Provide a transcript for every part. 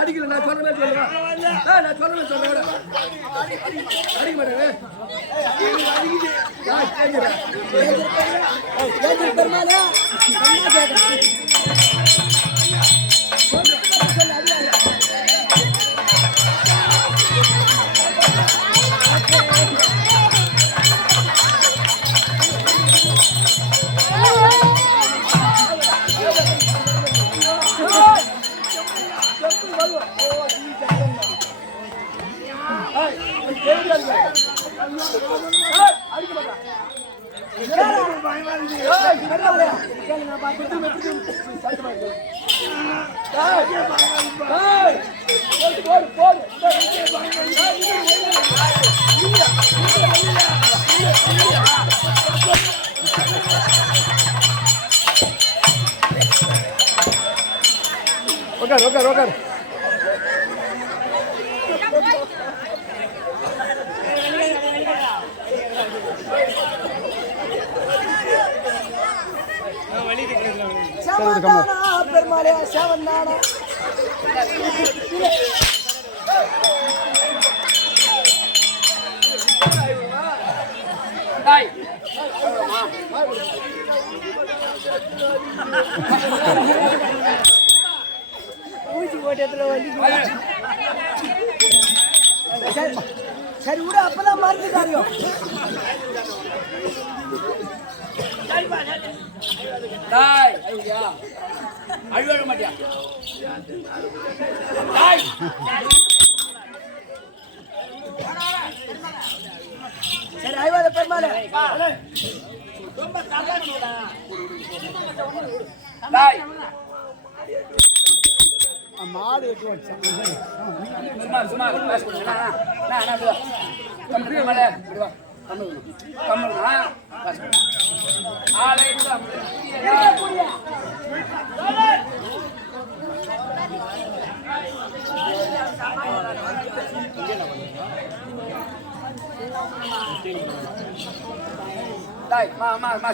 அடிக்கல நான் சொல்றேன் நான் சொல்றேன் அடிக்க மாட்டேன் रोकर பெருமாளே சேவந்தானா சரி விட அப்பதான் மருந்து காரியம் அழுவ மாட்டியா சரி ஐவாத பெருமாளே மாடு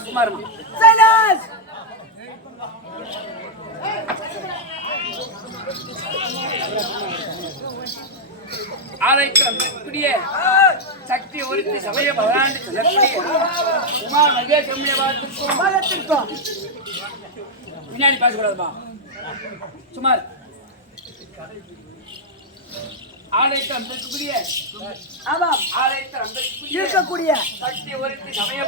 சுமார் ஆலயத்திற்குரிய சக்தி ஒருத்தி சமய பகவான் சொல்லக்கூடிய உமார் மகேஷ் பின்னாடி பேசக்கூடாதுமா சுமார் ஆலயத்தில் அம்பேத்குரிய இருக்கக்கூடிய சக்தி ஒருத்தி சமய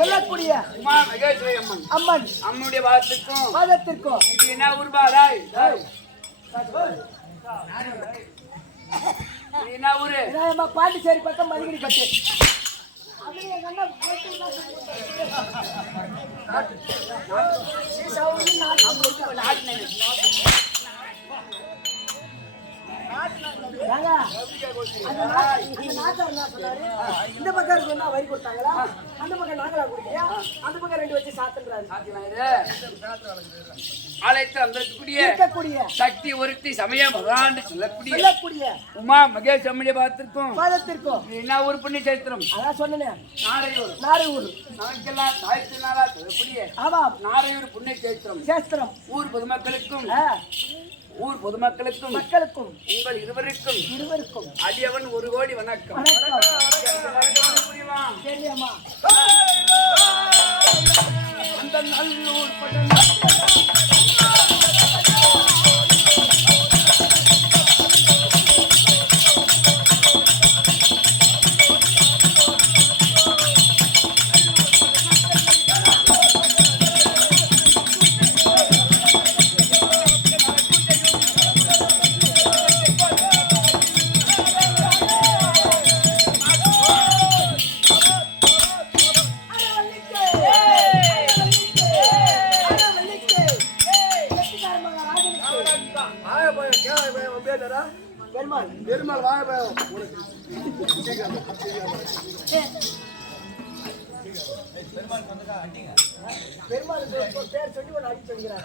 சொல்லக்கூடிய உமா மகேஸ்வரி அம்மன் அம்மனுடைய வாதத்திற்கும் இது என்ன உருவாராய் என்ன ஊரு பாண்டிச்சேரி பக்கம் மதிகடி பட்டு இந்த பக்கம் இருக்குன்னா வரி கொடுத்தாங்களா அந்த பக்கம் நாங்களா குடிக்கலையா அந்த பக்கம் ரெண்டு வச்சு சாத்துன்றாரு ஆலயத்தில் இருக்கக்கூடிய சக்தி ஒருத்தி சமய பகவான் சொல்லக்கூடிய உமா மகேஷ் அம்மனுடைய பாதத்திற்கும் என்ன ஒரு புண்ணிய சரித்திரம் அதான் சொன்னேன் நாரையூர் நமக்கெல்லாம் தாய்த்தினாலா சொல்லக்கூடிய நாரையூர் புண்ணிய சரித்திரம் ஊர் பொதுமக்களுக்கும் மக்களுக்கும் உங்கள் இருவருக்கும் அடியவன் 1 கோடி வணக்கம் அந்த நல்லூர் பெருமாள் வாங்க பெருமாள் பேர் சொல்லி ஒரு அடி சொல்கிறார்.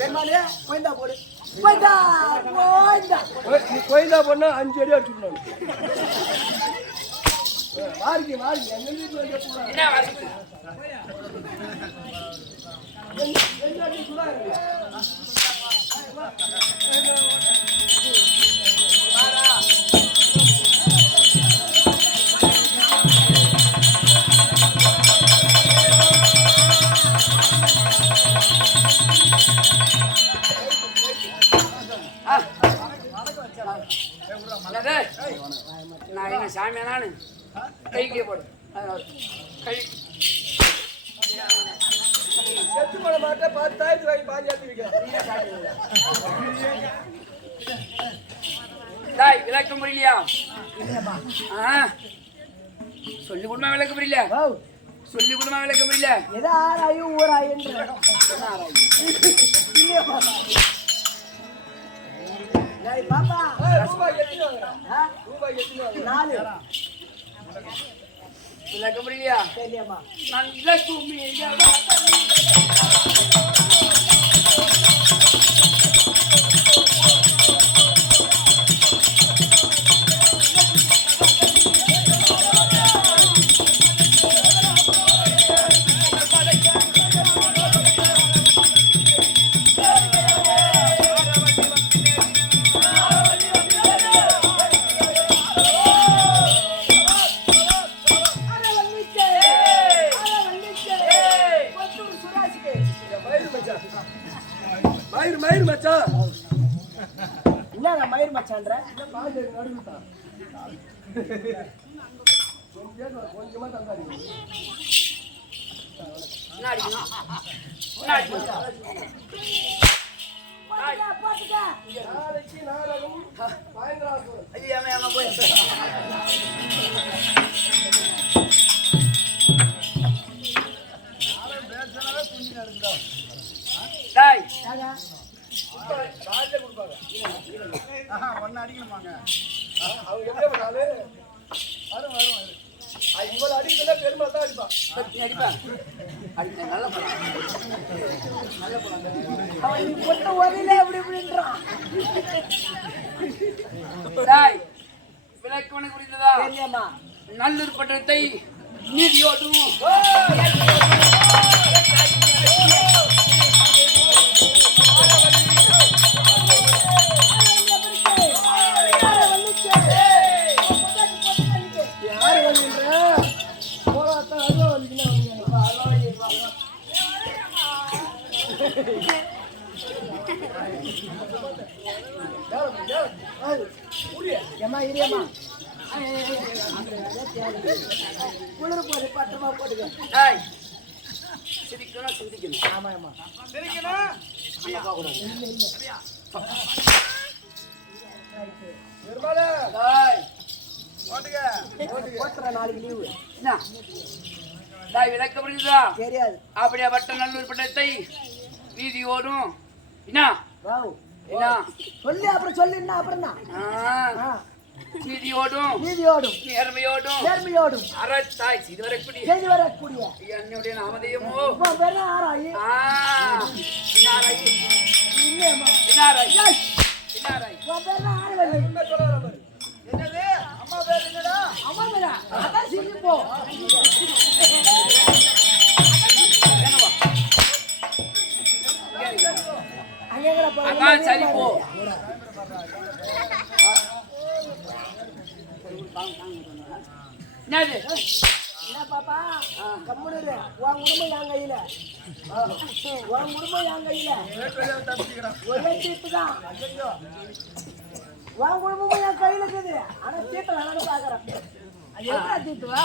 பெருமாளே கோயிந்தா போடு, கோயிந்தா கோயிந்தா கோயிந்தா போனா 5 அடி அடிச்சுடணும். வாரிக்கு வாரிக்கு எங்க வீட்டுல என்ன வாரிக்கு சாமி நானு கைக்கே போடு கை செத்து போட மாட்டேன் 10,000 ரூபாய் பாதி ஆட்டி வைக்கிறேன் டாய் விளக்கம் புரியலையா சொல்லி கொடுமா விளக்கம் புரியல சொல்லி கொடுமா விளக்கம் புரியல எது ஆராயும் ஊராயின்ற பாப்பா ரூபாய் எத்தனை 4 விளக்கம் புரியலையா சரியாமா நல்ல கும்மி மயிர் மச்சான் என்ன மயிர் மச்சான்ற கொஞ்சமா தந்தாடி ஒன்னு அடிக்கணுமாங்க அவங்க எப்படி பண்ணாலு வரும் இவ்வளவு அடிக்கல பெருமாள் தான் அடிப்பான் நல்ல படம் அவன் பொட்ட ஒரியில எப்படி இப்படின்றான் விளக்கவனை குறித்ததா நல்லூர் பட்டணத்தை நீதியோடும் பத்திரமா போட்டுக்க சிரிக்கணும் சிந்திக்கணும் ஆமா ஆமா சிரிக்கணும் நாளைக்கு லீவு விளக்க முடியுதா தெரியாது அப்படியா வட்ட நல்லூர் பட்டத்தை வீதியோடும் என்ன சொல்லி அப்புறம் சொல்லி அப்புறம் நீதியோடும் நேர்மையோடும் அறத்தாய் செய்து வரக்கூடிய என்னுடைய நாமதேயமோ என்னது அம்மா பேர் என்னடா அம்மா பேரா அதான் சிரிப்போ அதான் சரி போ என்னது என்ன பாப்பா கம்முனு உன் குடும்பம் என் கையில உன் குடும்பம் என் கையில ஒரே தீட்டு தான் உன் குடும்பமும் என் கையில இருக்குது ஆனா தீட்டு வேணான்னு பாக்குறேன் என்ன தீட்டுவா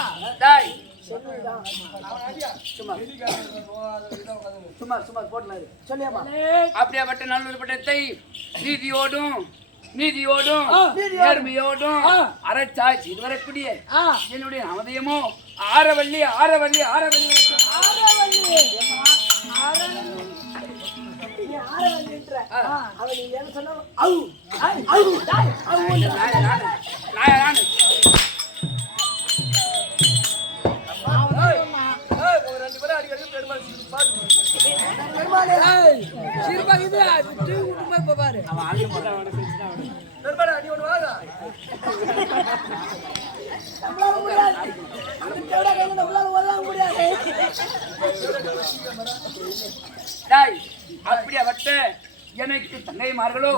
சும்மா சும்மா போட்டுனாரு சொல்லியாமா அப்படியாப்பட்ட நல்லூர் பட்டத்தை நீதியோடும் நேர்மையோடும் அறச்சாய் செய்து வரக்கூடிய என்னுடைய நாமதேயமோ ஆரவல்லி அவன் என்ன சொன்ன அப்படியா வட்ட எனக்கு தங்கைமார்களோ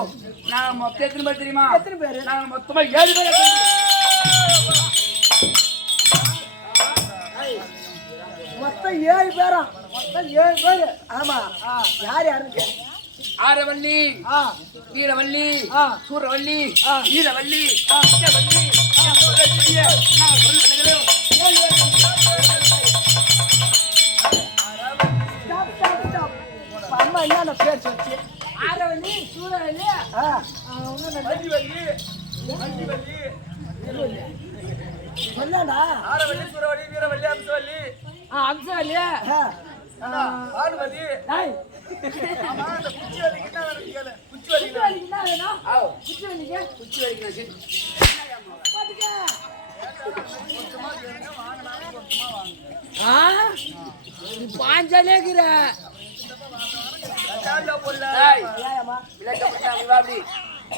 நாங்க மொத்தம் எத்தனை பேர் தெரியுமா? நாங்க மொத்தமா 7 பேர். மொத்தம் 7 பேரா? மொத்தம் 7 பேர். ஆமா. யார் யாருக்கு? ஆரவல்லி, வீரவல்லி, சூரவல்லி, வீரவல்லி, வீரவல்லி, சொல்லக்கூடிய நாங்கள் பிறந்த அம்மா என்ன பேர் சொல்லிச்சு ஆரவல்லி சூரவல்லி சொல்லடா ஆரவல்லி சூரவல்லி வீரவல்லி அம்சவல்லி அம்சவல்லி பானுவல்லி ஆமா அந்த குச்சி வலிக்கு என்ன வேணும் கேளு குச்சி வலிக்கு என்ன வேணும் குச்சி வலிக்கு குச்சி வரைக்கும் சரி பாத்துக்க கொஞ்சமா கேளுங்க வாங்கலாம் கொஞ்சமா வாங்குங்க நீ பாஞ்சாலேக்குற கட்டாண்டா போடல அப்படி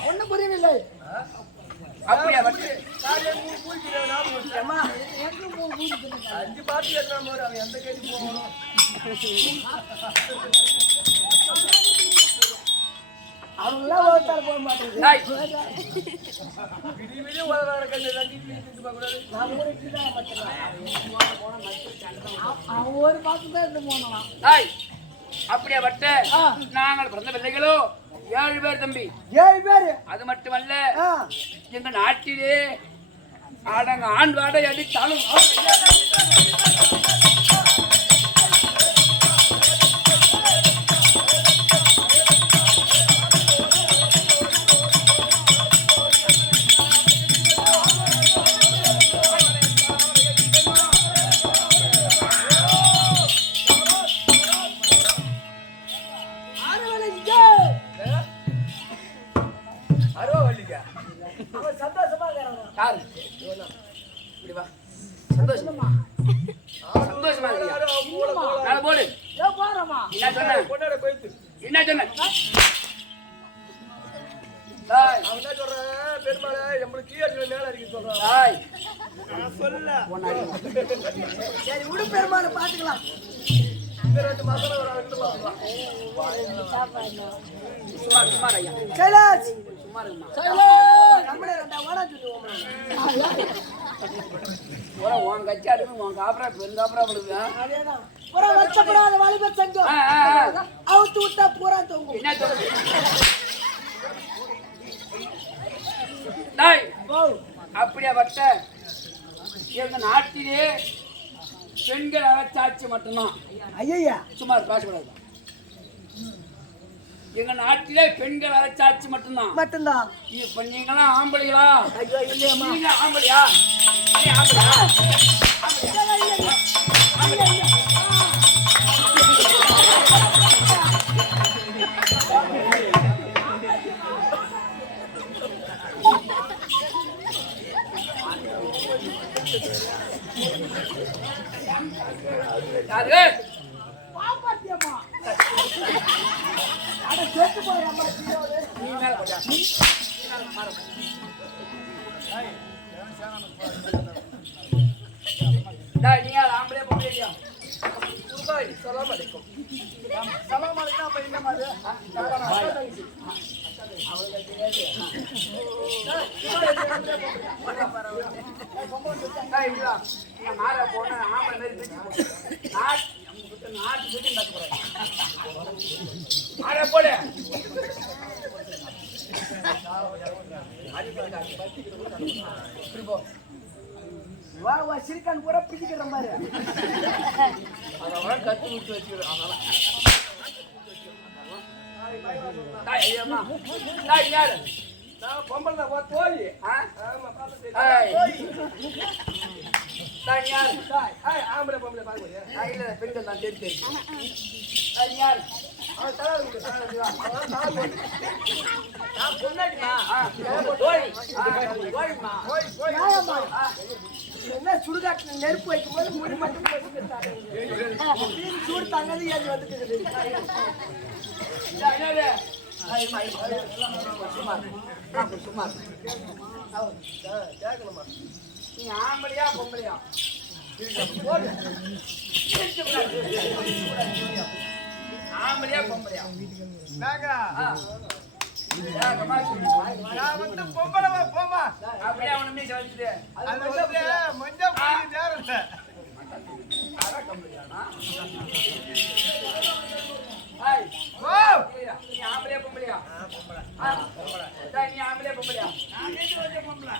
ஒண்ணும் புரியவில்லை அப்படியா வந்து காலையில 3 பூஜை நாம அம்மா எங்க மூணு 5 பாட்டு ஏத்துறான் போற அவன் எந்த கேடி போறானோ அவங்களாம் ஓட்டார் போக மாட்டேங்குது டேய் விடி விடி வர கண்ணு ரெண்டு திட்டு பார்க்க கூடாது நான் மூணு தான் பட்டேன் அவன் ஒரு பாத்து தான் இருந்து போனான் டேய் அப்படியே வட்ட நாங்கள் பிறந்த பிள்ளைகளோ 7 பேர் தம்பி 7 பேரு அது மட்டுமல்ல எங்க நாட்டிலே ஆடங்க ஆண் வாடை அடித்தாலும் அருவவல்லிங்க அவன் சந்தோஷமா இருக்கிறான் யாரு இப்படி வா சந்தோஷமா சந்தோஷமா இருக்கியா மேல போடு போறமா என்ன சொன்ன கொண்டாட போயிட்டு என்ன சொன்ன டேய் அவன் என்ன சொல்றான் பெருமாளே நம்மளுக்கு கீழே மேல இருக்கு சொல்றான் டேய் நான் சொல்லல போனாடி சரி விடு பெருமாள் பாத்துக்கலாம் இந்த 2 மாசம் வர ரெண்டு மாசம் சும்மா சும்மா ஐயா கைலாஷ் சும்மா இருக்குமா நம்மளே ரெண்டா வாடா சொல்லுவோம் போற உன் கச்சாடுமே உன் காப்பரா பெருங்காப்பரா விடுது அதேதான் பூரா வருத்தப்படாத வாலிபர் சங்கம் அவுத்து விட்டா பூரா தொங்கும் என்ன சொல்றது டேய் அப்படியே வட்ட எங்க நாட்டிலே பெண்கள் அறச்சாட்சி மட்டும்தான் ஐயா சும்மா பேசக்கூடாது எங்க நாட்டிலே பெண்கள் அறச்சாட்சி மட்டும்தான் மட்டும்தான் இப்ப நீங்களாம் ஆம்பளைங்களா ஐயோ இல்லையம்மா நீங்க ஆம்பளையா நீ ஆம்பளையா யாரு பாப்பாத்தியம்மா அட செத்து போய் அம்மா நீ மேல போடா டேய் நீ யார் ஆம்பளையா பொம்பளையா ரூபாய் சலாம் அலைக்கும் சலாம் அலைக்கும் அப்ப என்ன மாதிரி டேய் இல்ல நீ மாற போனா ஆம்பளை மாதிரி பேசி நாட்டு சுத்தி நடக்க போறேன் மாற போடு இப்படி போ வா வா சிரிக்கான் பூரா பிடிக்கிற மாதிரி அதெல்லாம் கத்து விட்டு வச்சுக்கிறேன் டேய் ஐயம்மா டேய் யாரு நான் பொம்பளை தான் தோழி ஆ ஆமா பாத்து ஏய் தோழி டேய் யாரு ஏய் ஆம்பளை பொம்பளை பாருங்க டேய் இல்ல பெண்கள் தான் தெரிஞ்சு டேய் யாரு அவன் தலாது அவன் தலாது நான் பொண்டாட்டிமா ஓய் ஓய்மா போய் போய் நியாயமா என்ன சுடுகாட்டுல நெருப்பு வைக்கும் போது முடி மட்டும் போட்டு சூடு தாங்காது ஏறி வந்துட்டு என்னது சும்மா கேட்கணுமா நீ ஆம்பளையா பொம்பளையா ஆம்பளையா பொம்பளையா நாங்க ஏகமா சொல்லு. நான் வந்து பொம்பளை போமா அப்படியே அவனை மீசை வச்சுட்டு அது வந்து மஞ்சள் பூசி நேரம் இல்லை அதான் கம்பளியானா ஏய் ஓ நீ ஆம்பளையா பொம்பளையா பொம்பளை டேய் நீ ஆம்பளையா பொம்பளையா நான் கேட்டு வச்ச பொம்பளை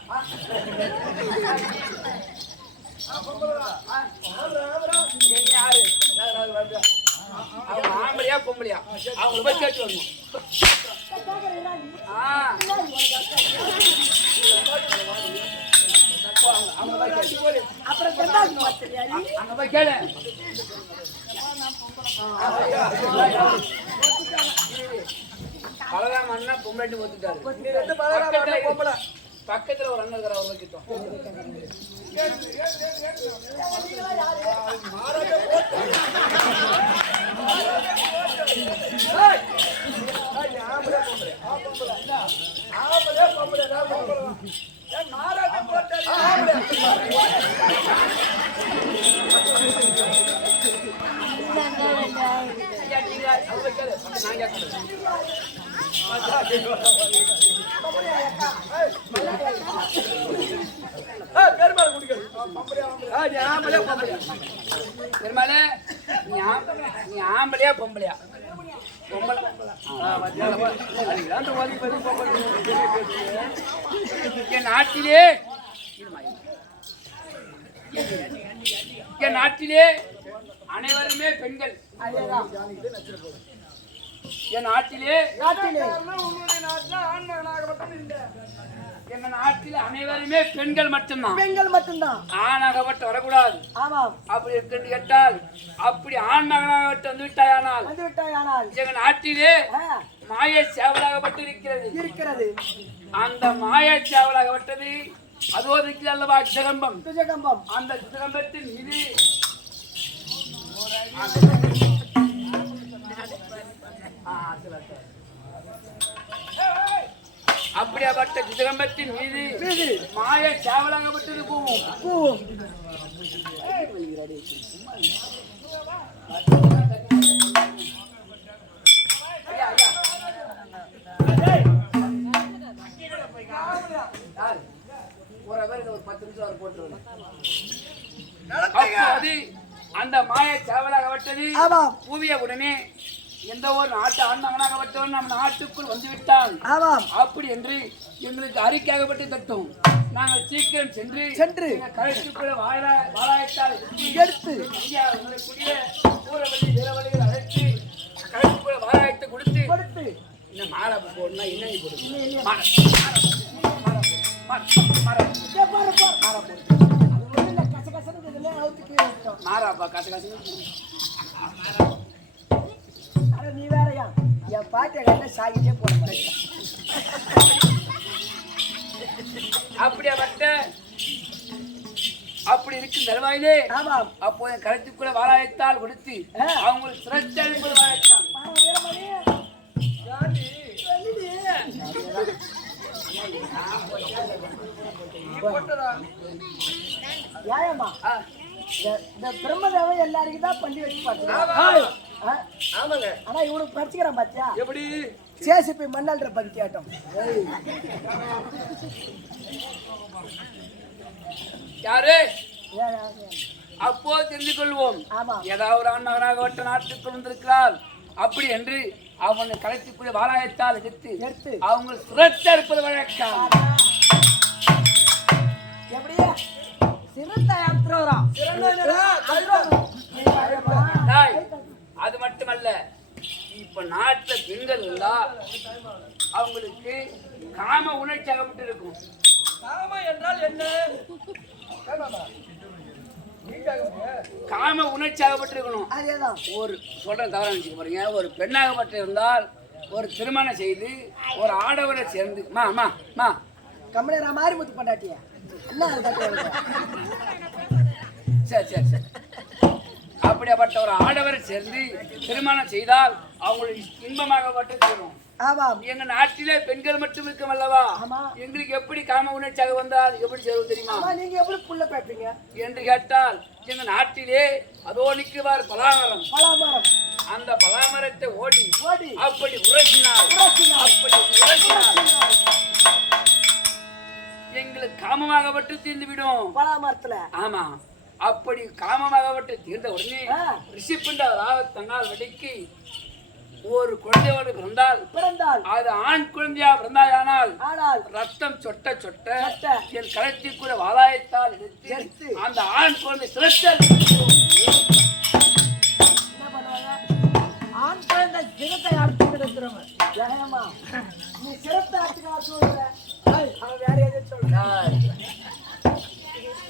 பொம்பளையா அவங்க போய் கேட்டு வரணும். அப்புறம் ரெண்டாவது பார்த்தியா நீ? அங்க போய் கேளு. பலராம அண்ணா பொம்பளை ஒத்துட்டாரு. நீ ரெண்டு பலராம பொம்பளை. பக்கத்துல ஒரு அண்ணன் இருக்கிற அவர் கிட்டோம். பெருமாள் குடிக்கிறது பெருமாளே நீ ஆம்பளையா பொம்பளையா? பொம்பளை. என் நாட்டிலே என் நாட்டிலே அனைவருமே பெண்கள். என் நாட்டிலே உன்னுடைய நாட்டுல ஆண்மகனாகப்பட்டது இல்லை. எங்க நாட்டில் அனைவருமே பெண்கள் மட்டும்தான். பெண்கள் மட்டும்தான். ஆணாகப்பட்டு வரக்கூடாது. ஆமாம். அப்படி இருக்கு கேட்டால் அப்படி ஆண் மகனாகப்பட்டு வந்து விட்டாயானால் வந்து விட்டாயானால் எங்க நாட்டிலே மாய சேவலாகப்பட்டு இருக்கிறது. அந்த மாய சேவலாகப்பட்டது அதோ இருக்கிறது அல்லவா ஜெகம்பம். துஜகம்பம். அந்த ஜெகம்பத்தின் மீது அப்படியாப்பட்ட ஜெகம்பத்தின் மீது மாய சேவலாகப்பட்டது பூவும். ஒரு 10 நிமிஷம் போட்டு அந்த மாய சேவலாகப்பட்டது பூவிய உடனே எந்த ஒரு நாட்டு ஆண்மகனாகப்பட்டவன் நம் நாட்டுக்குள் வந்து விட்டான். அப்படி என்று எங்களுக்கு அறிக்கையாகப்பட்டு தட்டும். நாங்கள் சீக்கிரம் சென்று கழுத்துக்குள்ள வாழாயத்தால் எடுத்து உங்களுடைய ஊரவழி வீரவழிகள் அழைத்து கழுத்துக்குள்ள வாழாயத்தை கொடுத்து இன்னும் மாலை போடணும்னா என்ன போடுங்க மாறாப்பா கசகசு. நீ வேறையா என் பாட்டிய கண்ட சாகிட்டே போட மாட்டேன். அப்படியாப்பட்ட அப்படி இருக்கும் தருவாயிலே அப்போ என் கழுத்துக்குள்ள வாழாயத்தால் கொடுத்து அவங்களுக்கு சிறச்சளிப்பு வாழாயத்தான். இந்த பிரம்மதேவன் எல்லாருக்கும் தான் பள்ளி வச்சு பார்த்தேன். ஆனா இவனுக்கு பறிச்சுக்கிறான் பாத்தியா? எப்படி சேசிப்பி மண்ணல்ற பறிக்காட்டம். யாரு அப்போ தெரிந்து கொள்வோம். ஏதாவது ஒரு ஆண்மகனாகப்பட்ட நாட்டுக்குள் வந்திருக்கிறார் அப்படி என்று அவனை கலைத்துக்குரிய வாழாயத்தால் எடுத்து அவங்க சுரத்த இருப்பது வழக்கம். எப்படியா அது மட்டுமல்ல, இப்ப நாட்டுல பெண்கள் இருந்தா அவங்களுக்கு காம உணர்ச்சி அகப்பட்டு இருக்கும். காம என்றால் என்ன? காம உணர்ச்சி அகப்பட்டிருக்கணும். ஒரு சொல்ற தவறா நினைச்சுக்க போறீங்க. ஒரு பெண்ணாகப்பட்டு இருந்தால் ஒரு திருமணம் செய்து ஒரு ஆடவரை சேர்ந்து கம்பெனி மாறி முத்து பண்ணாட்டியா சரி சரி சரி அப்படியாப்பட்ட ஒரு ஆடவரை சேர்ந்து திருமணம் செய்தால் அவங்களுக்கு இன்பமாகப்பட்டு தரும். எங்க நாட்டிலே பெண்கள் மட்டும் இருக்கும் அல்லவா? எங்களுக்கு எப்படி காம உணர்ச்சியாக வந்தால் எப்படி செய்வது தெரியுமா? நீங்க எப்படி புள்ள பேப்பீங்க என்று கேட்டால் எங்க நாட்டிலே அதோ நிற்குவார் பலாமரம். அந்த பலாமரத்தை ஓடி அப்படி உரசினார். எங்களுக்கு காமமாகப்பட்டு தீர்ந்து விடும் பலாமரத்துல. ஆமா, அப்படி காமமாகப்பட்டு தீர்ந்த உடனே ரிஷிப்பிண்ட தன்னால் வடிக்கு ஒரு குழந்தையோடு பிறந்தால் அது ஆண் குழந்தையா பிறந்தாயானால் ரத்தம் சொட்ட சொட்ட என் கழுத்திற்குள்ள வாளாயத்தால் எடுத்து அந்த ஆண் குழந்தை சிறத்தல் ஆண் குழந்தை சொல்றேன் அவன் வேற எதுவும் சொல்றான்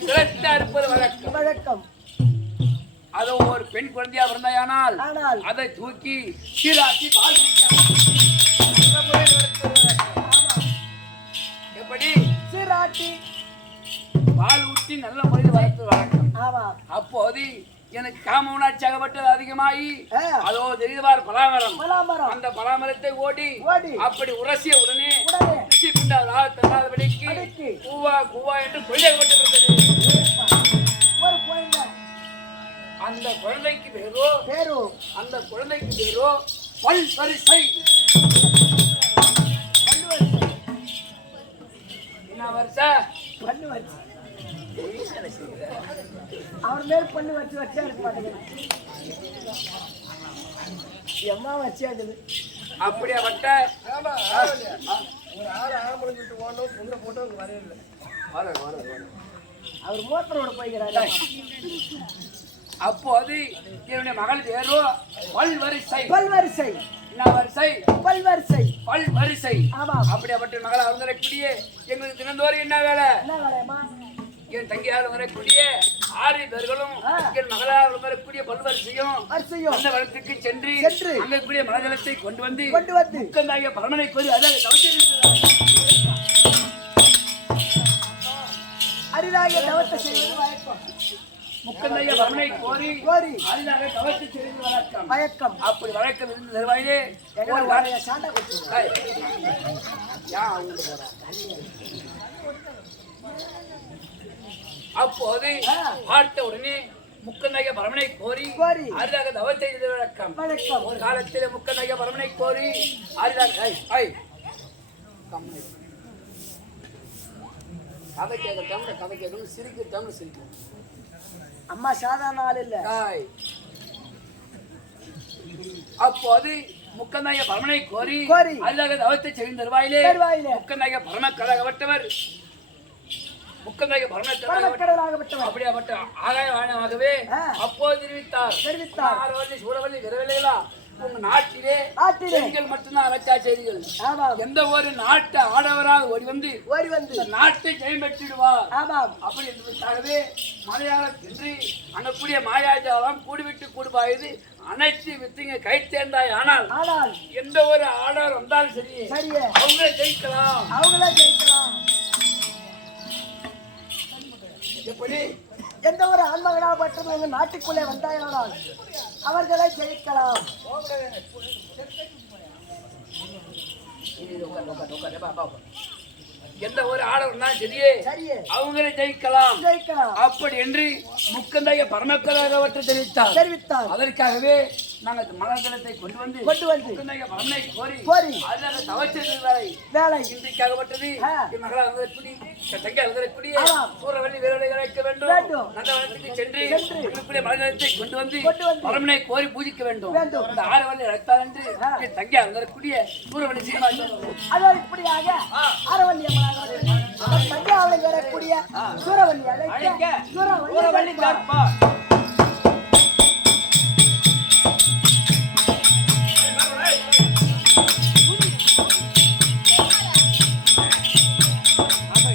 சிரத்தா இருப்பது வழக்கம். வழக்கம். அது ஒரு பெண் குழந்தையா பிறந்தாயானால் ஆனால் அதை தூக்கி சீராட்டி பால் எப்படி சீராட்டி பால் ஊட்டி நல்ல முறையில் வளர்த்து வழக்கம். ஆமா அப்போது எனக்கு காம உணர்ச்சி அகப்பட்டது அதிகமாகி ஆ. அதோ தெரியுவார் பலாமரம். பலாமரம் அந்த பலாமரத்தை ஓடி ஓடி அப்படி உரசிய உடனே உடனே ரிஷி குண்டார் தராதபடிக்கு அடிக்கு. கூவா கூவா என்று கொள்ளையப்பட்டிருந்தது. ஒரு குழந்தை அந்த குழந்தைக்கு பேரோ பேரு அந்த குழந்தைக்கு பேரோ பல் வரிசை. என்ன வருஷா பண்ணு வச்சு அவர் மேல் பண்ணு வச்சு வச்சா இருக்க மாட்டேங்குது. எம்மா வச்சாக்குது. அப்படியாப்பட்ட ஆமா ஒரு ஆறு ஆம்பளை விட்டு ஓடணும் பொண்ணை போட்டு அவங்க வரையில அவர் மோட்டரோட போய்கிறாரு. அப்போது என்னுடைய மகள் பேரோ பல் வரிசை. பல்வரிசை என்ன வரிசை? பல்வரிசை பல் வரிசை. ஆமா அப்படியாப்பட்ட மகள் அவர்ந்தரக்கூடிய எங்களுக்கு தினந்தோறும் என்ன வேலை? என்ன வேலையம்மா? என் தங்கியால் வரக்கூடிய 6 பேர்களும் என் மகளால் வரக்கூடிய பல்வரிசையும் வரிசையும் அந்த வளத்துக்கு சென்று சென்று அங்கே கூடிய மலஜலத்தை கொண்டு வந்து முக்கந்தாகிய பரமனை கோரி அதை அரிதாகிய தவத்தை செய்வது வழக்கம். முக்கந்தாகிய பரமனை கோரி கோரி அரிதாக தவத்தை செய்வது வழக்கம். வழக்கம். அப்படி வழக்கம் இருந்த தருவாயிலே எங்களை வாழைய சாண்டா கொடுத்து அப்போது பார்த்த உடனே முக்கந்தாகிய பரமனை கோரி கோரி அரிதாக தவத்தை செய்வது வழக்கம். வழக்கம். ஒரு காலத்திலே முக்கந்தாகிய பரமனை கோரி அரிதாக கதை கேட்க கதை கேட்கணும், சிரிக்க சிரிக்கணும். அம்மா சாதாரண ஆள் இல்ல. அப்போது முக்கந்தாய பரமனை கோரி கோரி அல்லாத தவத்தை செய்யும் தருவாயிலே தருவாயிலே முக்கந்தாய பரம கழகப்பட்டவர் முக்கந்தாய பரமக்கடலாகப்பட்டவர் அப்படியாப்பட்ட ஆகாய வாகனமாகவே அப்போது தெரிவித்தார். ஆரவல்லி சூரவல்லி விரவலைகளா உங்க நாட்டிலே பெண்கள் மட்டும்தான் அரசா செய்திகள். எந்த ஒரு நாட்டு ஆடவரால் ஓடி வந்து நாட்டை கைப்பற்றிடுவார் அப்படி என்பதற்காகவே மலையாளம் சென்று அங்க கூடிய மாயாஜாலம் கூடுவிட்டு கூடுபாயுது அனைத்து வித்துங்க கை தேர்ந்தாய். ஆனால் எந்த ஒரு ஆடவர் வந்தாலும் சரி அவங்களே ஜெயிக்கலாம். எப்படி எந்த ஒரு ஆண்மகனாகப்பட்டவங்க நாட்டுக்குள்ளே வந்தாயானால் அவர்களை ஜெயிக்கலாம். எந்த ஒரு ஆடவர்னா சரியே அவங்களே ஜெயிக்கலாம். அப்படி என்று முக்கந்தைய பரமக்கராகவற்றை தெரிவித்தார். அதற்காகவே நாங்கள் மலர்தலத்தை கொண்டு வந்து முக்கந்தைய பரமனை கோரி அதில் தவச்சது வேலை இன்றைக்காகப்பட்டது. என் மகளால் வந்ததற்குடி தங்கை வந்ததற்குடி சூரவல்லி வீரர்களை அழைக்க வேண்டும். நல்ல வனத்துக்கு சென்று எங்களுக்குரிய மலர்தலத்தை கொண்டு வந்து பரமனை கோரி பூஜிக்க வேண்டும். இந்த 6 வள்ளி அழைத்தார் என்று என் தங்கை வந்ததற்குரிய சூரவல்லி சீமா அதோ இப்படியாக ஆரவல்லி அம்மனாக தஞ்சாவூரில் வரக்கூடிய சூரவல்லி அழைக்க சூரவல்லி